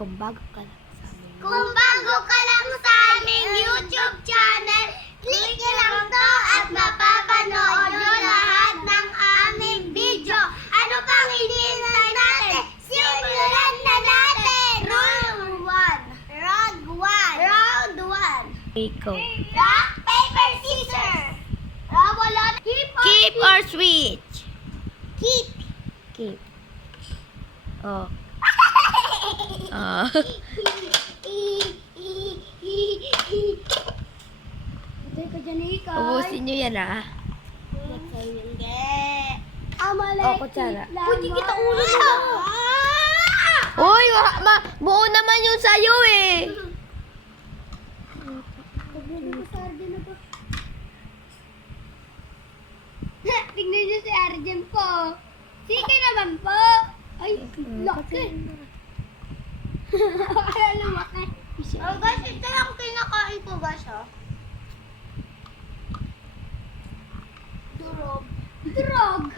kung bago ka lang sa amin. Kung bago ka lang sa aming YouTube channel, click nyo lang to at mapapanood nyo lahat ng aming video. Ano pang hinihintay natin? Simulan na natin! Round 1. Ikaw. Rock, paper, scissors. Wala na. Keep or switch? Keep. Keep. Oh. Ah. Patay ka dyan, Ikay. Ubusin nyo yan ah. Hindi. Oh, kutsara. Pwede kita ulo nila. Uy, buo naman yung sayo eh. Tignan niyo si Arjen po. Sige naman po. Ay, laki. Kaya lumaki. Oh, guys, ito lang kinakain ko, guys, oh. Durog. Durog.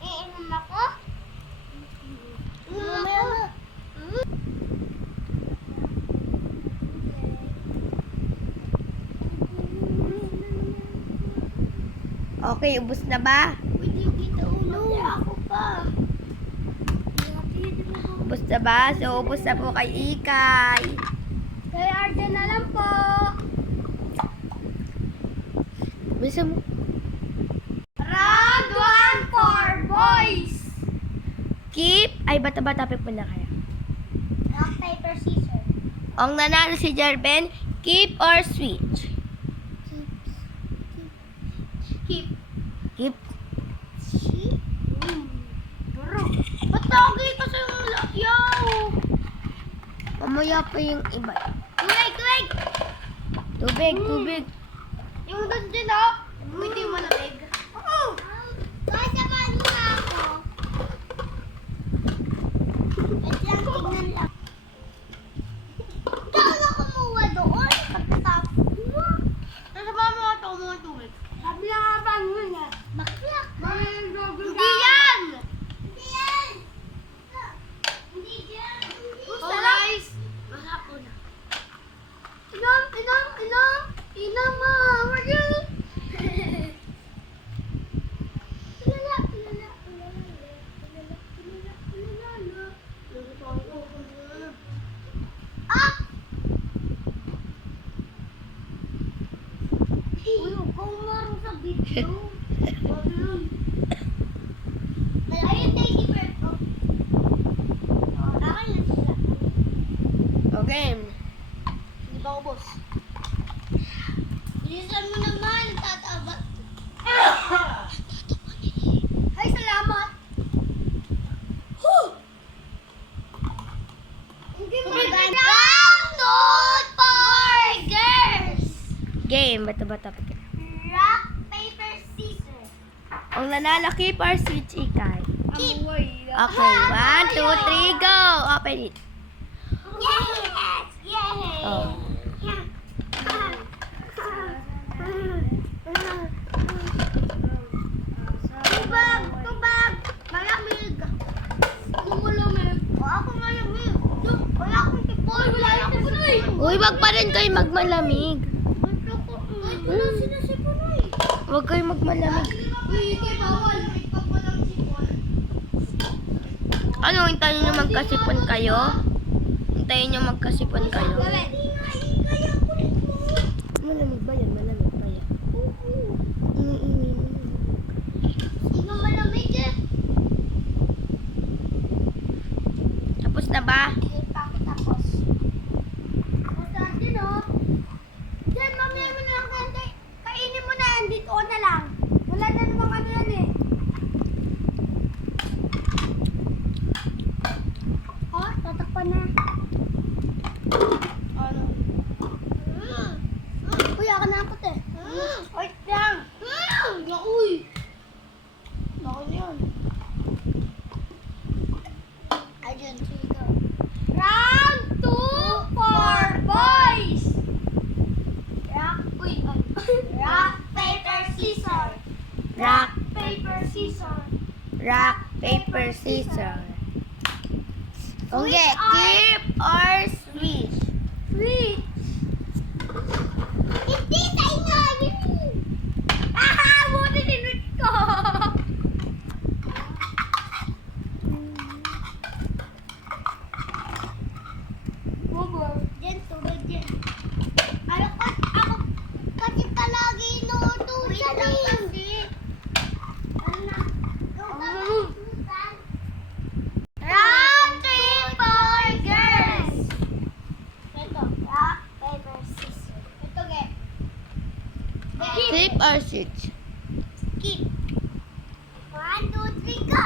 Iinom ako? Iinom ako? Okay, ubos na ba? Pwede kita ulo. Ako pa. Ubos na ba? So, ubos na po kay Ikay. Kay Arjen na lang po. Bisa mo. Round 1 for boys. Keep. Ay, bata-bata pick mo na kaya. Rock, paper, scissors. Ang nanalo si Jerben, keep or switch? Keep. Keep. Keep. Durog. Patagi kasi yung lakyaw. Mamaya pa yung iba. Kuwig. Tubig, tubig. Yung doon dyan, oh. Pwede mo na leg. Oo. Kasamahan mo na ako. Wait lang, tignan lang. Ikaw na kumuha doon. Pagkatapos mo. Kasamahan mo ito, kumuha tubig. Sabi na nga ba yun eh. Baklak. Hindi yan! Hindi yan! Hindi yan! Oh guys! Masarap ko na. Inom mo! Wag yun! Ah! Uy, huwag kang marang sa video. Ayun, thank you, Berto. Akin lang sila. Okay. Hindi ba ako, boss? Bilisan mo naman, tataba. Ay, salamat. Hindi mo round for girls. Game, bata-bata pick. Rock, paper, scissors. Ang nanalo, keep or switch, Ikay? Keep. Okay, 1, 2, 3, go! Open it. Yes! Yay! Oh. Tubag! Malamig! Malamig! O, ako malamig! Wala akong tipon! Wala akong tiponoy! Uy, wag pa rin kayo magmalamig. Wala sila siponoy! Wag kayo magmalamig. Uy, hindi bawal! May papalang sipon! Ano, hintayin nyo magkasipon kayo? Hintayin nyo magkasipon kayo? Malamig ba yan? Malamig ba yan? Ini. Hindi mo malamig eh! Tapos na ba? Hindi pa ako tapos. Masarap din oh! Diyan, mamaya mo na lang kante. Kainin mo na yan, dito na lang. Wala na namang ano yan eh. Oh, tatakpan na. Ano? Uy, ako na ako eh. Wait lang. Uy! Bako na yun. Ayun, sige. Rock, paper, scissors. rock, paper, scissors. Okay, Which are- keep or switch? Switch. Hindi tayo nga yun. Aha! Buti sinut ko. Bobo. Diyan, tubig dyan. Ano ka? Ako kasi palagi inuutusan eh. Ano na? Round three for girls. Ito. Rock, paper, scissors. Ito, get. Keep or switch? Keep. 1, 2, 3, go!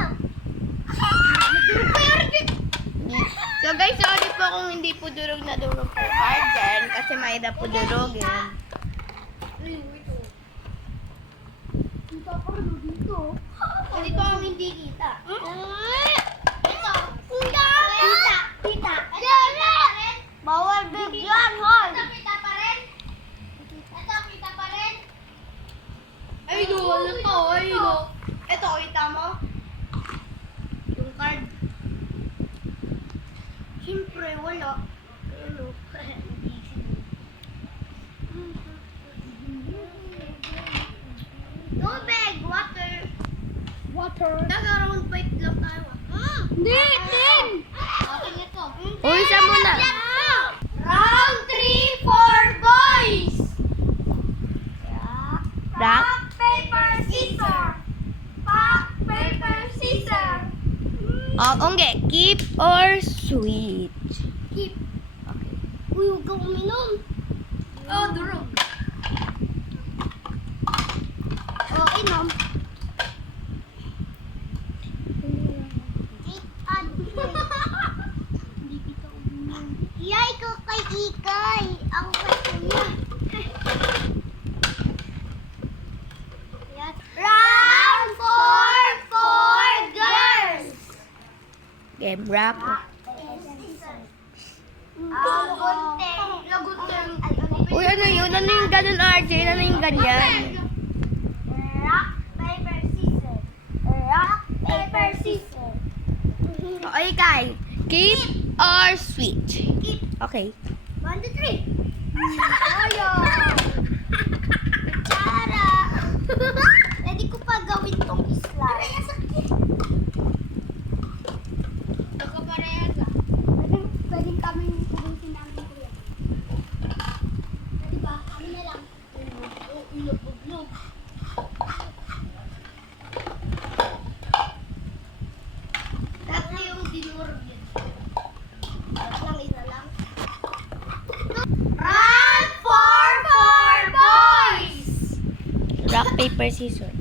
So guys, sorry po kung hindi po durog na durog po Arjen kasi mahirap po durogin. Dito ako dito. Dito ang hindi kita. Ito. Kita. Kita. Bawal bigyan, hoy. Kita pa rin? Ito, kita pa rin? Ay, no, ano to? Ay, no. Ito, kita mo? Yung card. Siyempre, wala. Ano? Tubig, water. Water. Nag-round fight lang tayo. Hindi, tin. Akin ito. Uy, isa muna. Round 3 for boys. Rock. Paper, scissors. Rock, paper, scissors. Okay, keep or switch? Keep. Okay. Uy, huwag kang uminom. Oh, durog. Inom. Yay ko kay Ikay. Ang kwento niya. Round 4 for girls. Game rock. Lagunteng. Uy, ano yun? Ano yung ganun, Arjen? Ano yung ganyan? Rock, paper, scissors. Rock, paper, scissors. Okay, Kai. Keep or switch? Keep. Okay. 1, 2, 3. Ayo. Kutsara. Pwede ko pa gawin tong isla. Magkaparehas ah. Pwede kami kubusin namin kuya. Pwede ba? Kami na lang. Ilog. Tatlo yung dinurog yun. Isa lang. Round 4 for boys! Rock, paper, scissors.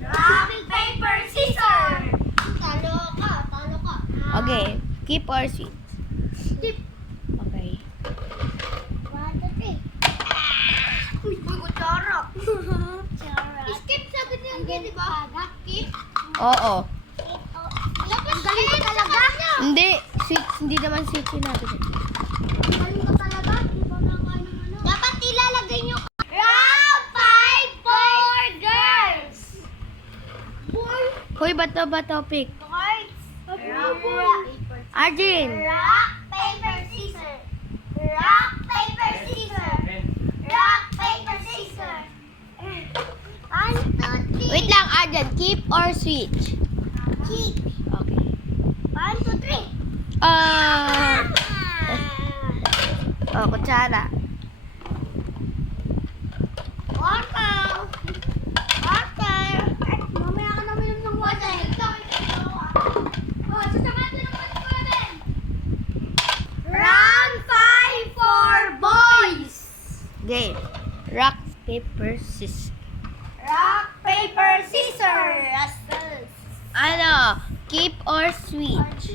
Rock, paper, scissors! Talo ka. Okay. Keep or switch? Keep. Okay. 1, 2, 3. Uy, kutsara. Skip sabi niya yun, di ba? Skip. Oo. Ang galing ka talaga. Hindi. Switch. Hindi naman switch yun natin. Ang galing ka talaga. Dapat ilalagay niyo. Round 5 for girls. Hoy, bato, pick. Cards. Arjen. Rock, paper, scissors. Rock, paper, scissors. Rock, paper, scissors. 1, 2, 3. Wait lang, Arjen. Keep or switch? Keep. Okay. 1, 2, 3. Oh, kutsara. Water. Mamaya ka naman yung ng water. Sasamahan ko naman ko namin. Round 5 for boys. Game. Rock, paper, scissors. Rock, paper, scissors. Ano? Keep or switch?